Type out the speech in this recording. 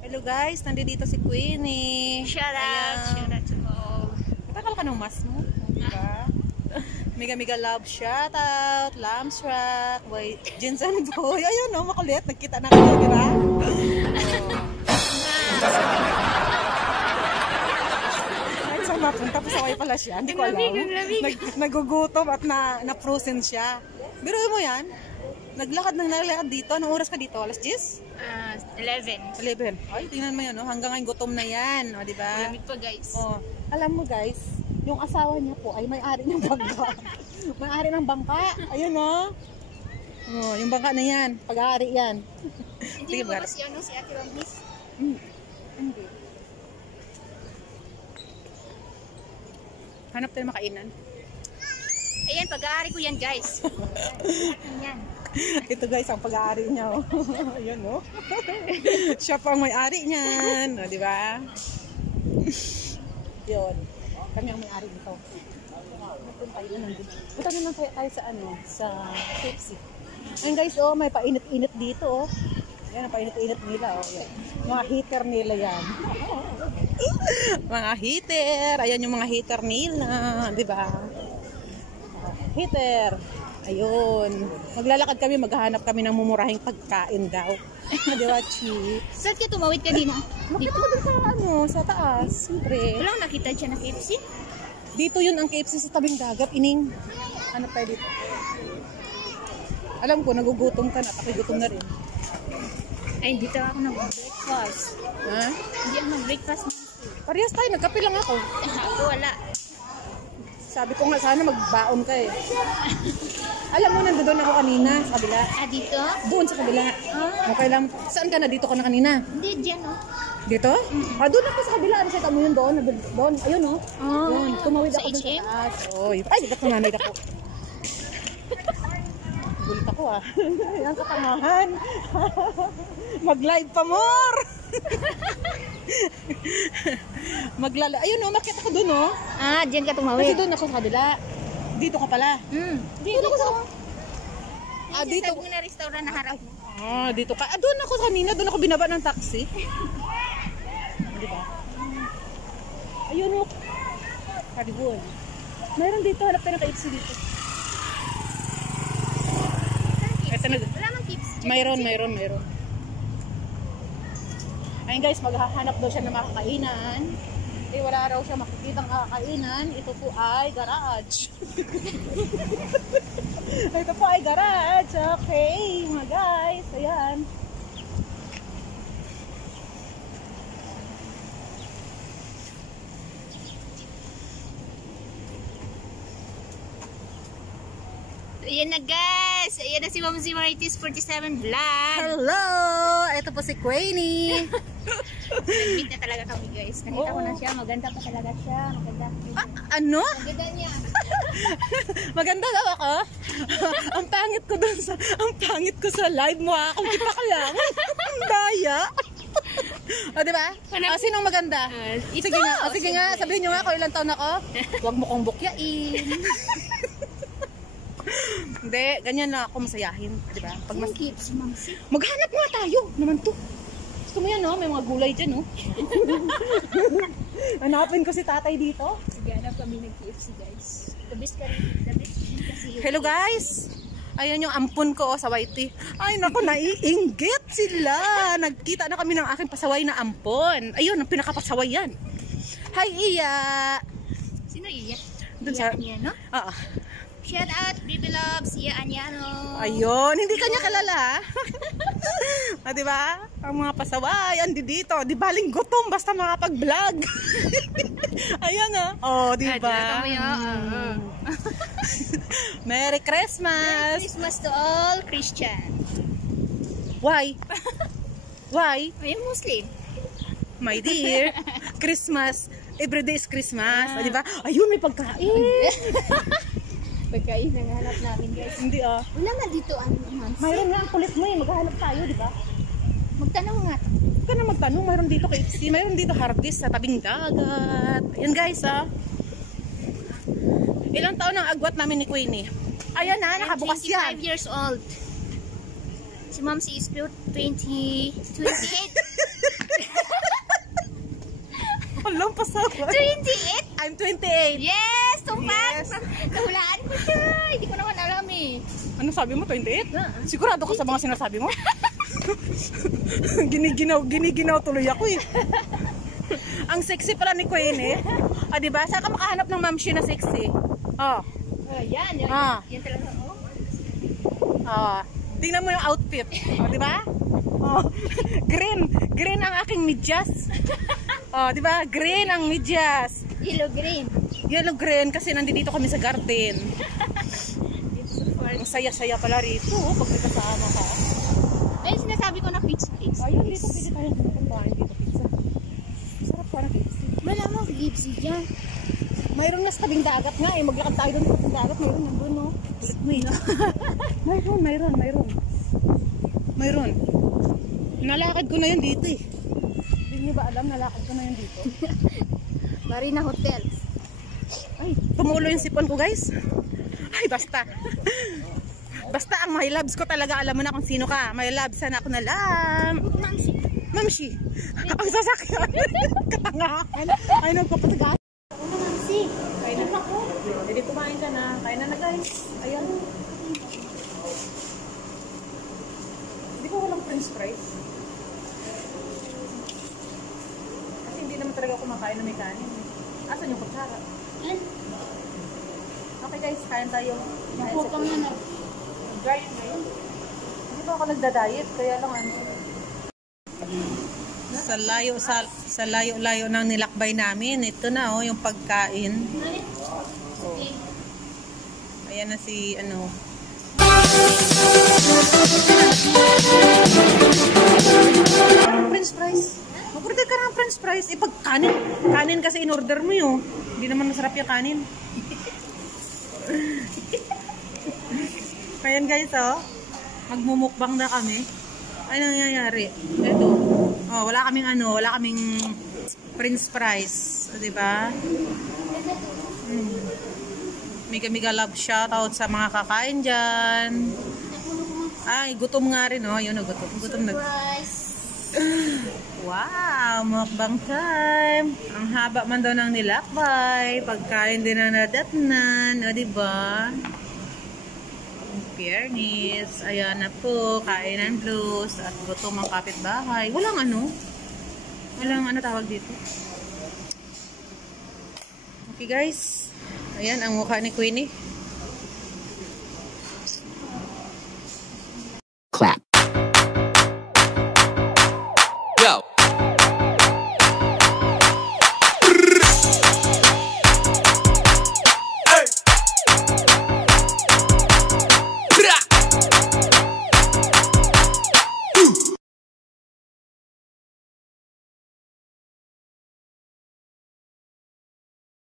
Hello guys, nandito si Queenie. Shout out to all. Takal ka ng mas mo, diba? Mega love shout out, Lambs Rock, Jinsan Boy. Ayun no, makulit, nagkita na kayo, diba? Ay, saan mapunta? Pasaway pala siya, hindi ko alam. Nagugutom at na-frozen siya. Pero mo yan, naglakad dito. Anong oras ka dito? Alas 10? 11. Ay, tingnan mo yan, no? Hanggang ngayon gutom na yan, o, diba? Malamig pa, guys. Oh, alam mo guys, yung asawa niya po ay may-ari ng bangka. May-ari ng bangka. Ayun, no? Oh, yung bangka na yan, pag-aari yan. Hindi mo ba si Ate Ramis? Hindi. Hanap tayo makainan. Ayan, pag-aari ko yan, guys. Ayan. Ito guys, ang pag-aari niya. Oh. Ayan, no? Siya pa ang may-ari niyan. O, diba? Yun. Kami ang may-ari nito. Punta na lang tayo sa sa Pepsi. Ayan guys, oh, may painit-init dito. Oh. Yan, ang painit-init nila. Oh. Yan. Mga heater nila yan. Mga heater. Ayan yung mga heater nila. Diba? Heater. Ayun. Maglalakad kami, maghahanap kami ng mumurahing pagkain daw. Diba, Chi? Saan ka tumawid kanina? Dito sa taas. Siyempre. Walang nakita siya na KFC? Dito yun ang KFC sa tabing dagat. Ining. Ano tayo dito? Alam ko, nagugutom ka na. Pakigutom na rin. Ay, dito ako nag-breakfast. Ha? Hindi ako nag-breakfast. Parehas tayo, nagkape lang ako. Ako wala. Sabi ko nga, sana magbaon ka eh. Alam mo, nandoon ako kanina sa kabila. Dito? Doon sa kabila. Okay lang. Saan ka na? Dito ka na kanina? Hindi, dyan, oh. Dito? Doon ako sa kabila. Ano siya kamo yun doon? Doon. Ayun, oh. Doon. Tumawid ako doon sa taas. Oy. Ay, ba't nanay ako? Gulit ako ah. Yan sa tamahan. Mag-live pa more. Ayun oh, makita ko doon oh. Diyan ka tumawid. Kasi doon ako sa kabila. Dito ka pala. Dito ako sa... dito. Sabi na restaurant na harap mo. Dito ka. Doon ako kanina. Doon ako binaba ng taxi. Diba? Ayun oh. Karibon. Mayroon dito. Hanap tayo ng KFC dito. Wala mang tips. Mayroon. Ayun guys, maghahanap daw siya ng makakainan. Wala raw siya makikitang kakainan. Ito po ay garage. Ito po ay garage. Okay, mga guys. Ayan. Ayan na guys. Ayan na si Ma'am Zimaritis 47 Vlog. Hello! Ito po si Queenie. Nag-meet na talaga kami guys. Nakita ko na siya. Maganda pa talaga siya. Maganda. Ano? Maganda niya. Maganda daw ako. Ang pangit ko sa live mo akong kipa ka lang. Ang daya. Diba? Sinong maganda? Ito. Sige nga, sabihin nyo nga kung ilang taon ako. Huwag mo kong bukyain. Hindi, ganyan na ako masayahin, di ba? Pag maghanap nga tayo naman to. Gusto mo yan, no? May mga gulay dyan, no? Hanapin ko si tatay dito. Sige, hanap kami ng KFC, guys. The best kasi. Hello, guys. Ayan yung ampun ko sa YT. Ay, naku, naiinggit sila. Nagkita na kami ng aking pasaway na ampun. Ayun, ang pinakapasaway yan. Hi, Iya. Sino Iya? Doon sa... Iya, no? Oo. Shout out, Baby Loves, Iya Anyano. Ayun, hindi kanya kilala. Diba? Ang mga pasaway, andi dito. Di baling gutom, basta makapag-vlog. Ayan diba? Merry Christmas! Merry Christmas to all Christian. Why? Why? Ay, Muslim. My dear, Christmas. Every day is Christmas. Diba? Ayun, may pagkain. Pagkain ang hanap namin guys. Hindi Wala nga dito ang Hansi. Mayroon nga ang kulit mo eh. Maghahanap tayo, di ba? Magtanong nga. Huwag ka na magtanong. Mayroon dito KFC. Mayroon dito Harvest sa tabing dagat. Ayan guys Ilang taon ang agwat namin ni Queenie? Ayan na, nakabukas yan. 25 years old. Si Momsi is 28. Alam, pasawa. 28? I'm 28. Yes! Tumpak! Yes. Nahulaan ko siya. Hindi ko naman alam eh. Ano sabi mo, 28? Sigurado ka sa mga sinasabi mo? Giniginaw tuloy ako eh. Ang sexy pala ni Queen eh. Ah, diba? Saan ka makahanap ng mamshi na sexy? Oh. Yan yan talaga. Oh. Tingnan mo yung outfit. Oh, diba? Oh. Green ang aking medyas. Oh, diba? Green ang medyas. Yellow green kasi nandito kami sa garden. Ang saya-saya pala rito pag may kasama ka. Ay, sinasabi ko na pizza. Ayun, dito pwede tayong pupuntahan dito pizza. Sarap pa na pizza. Wala mo, gibsi dyan. Mayroon na sa tabing dagat nga eh. Maglakad tayo doon sa tabing dagat. Mayroon nandun no. Mayroon. Nalakad ko na yun dito eh. Hindi nyo ba alam, nalakad ko na yun dito. Marina Hotel. Ay, tumulo yung sipon ko guys. Ay, basta. Basta ang my loves ko talaga, alam mo na kung sino ka. My loves, sana ako na lang. Mamshi. Ang sasakyan. Katangahan. Ay, nagpapatagaan. Mamsi. Kain na ako. Hindi kumain ka na. Kain na guys. Ayan. Hindi ko walang french fries. Kasi hindi naman talaga ako kumakain na may kanin. Asan yung kutsara? Okay guys, kain tayo. Napo kami na. Diet ngayon. Hindi pa ako nagda-diet, kaya lang ano. Sa layo ng nilakbay namin, ito na oh, yung pagkain. Oh. Ayan na si ano. French fries. Mag-order ka ng french fries. Pag kanin kasi in-order mo yun. Hindi naman masarap yung kanin. Ayan guys, oh. Magmumukbang na kami. Ano nangyayari? Ito. Oh, wala kaming french fries, 'di ba? Mega love shoutout sa mga kakain diyan. Ay, gutom nga rin, oh. Yun, gutom na. Wow, mukbang time. Ang haba man daw ng nilakbay. Pagkain din na nadatnan, o, 'di ba? Fairness. Ayan na po, kainan blues at gutom ang kapitbahay. Walang ano tawag dito. Okay guys, ayan ang mukha ni Queenie.